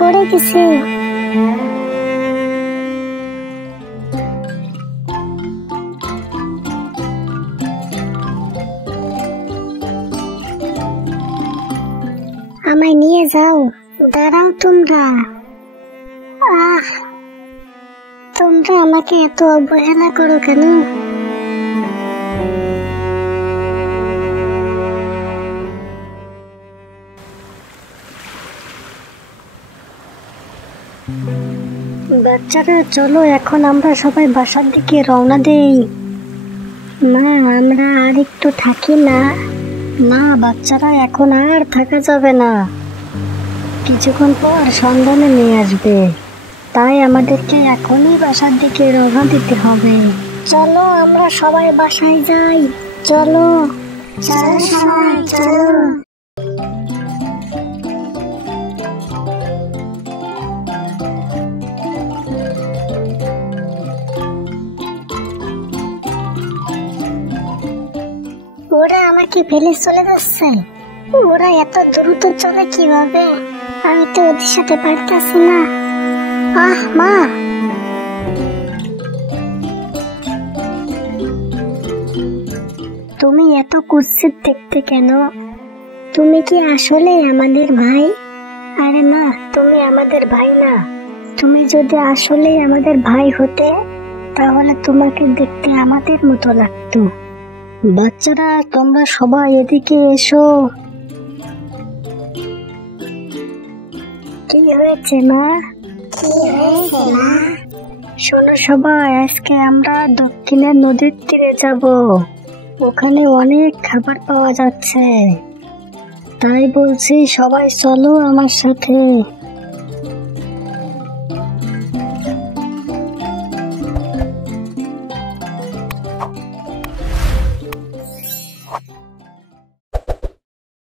পড়ে গেছে। আমায় নিয়ে যাও, দাঁড়াও তোমরা। তোমরা আমাকে এত অবহেলা করো কেন? বাচ্চারা চলো, এখন আমরা সবাই বাসার দিকে রওনা দেই। মা, আমরা আর একটু থাকি না? না বাচ্চারা, এখন আর থাকা যাবে না, কিছুক্ষণ পর সন্ধানে নিয়ে আসবে, তাই আমাদেরকে এখনই বাসার দিকে রওনা দিতে হবে। চলো আমরা সবাই বাসায় যাই। চলো চলো সবাই চলো। ওরা আমাকে ফেলে চলে যাচ্ছে। ওরা এত দ্রুত চলে কিভাবে? আমি তো ওদের সাথে পারতেছি না। মা, তুমি এত কুৎসিত দেখতে কেন? তুমি কি আসলে আমাদের ভাই? আরে না, তুমি আমাদের ভাই না। তুমি যদি আসলে আমাদের ভাই হতে, তাহলে তোমাকে দেখতে আমাদের মতো লাগতো। বাচ্চারা তোমরা সবাই এদিকে এসো। কি হয়েছে মা? শোনো সবাই, আজকে আমরা দক্ষিণের নদীর তীরে যাব। ওখানে অনেক খাবার পাওয়া যাচ্ছে, তাই বলছি সবাই চলো আমার সাথে।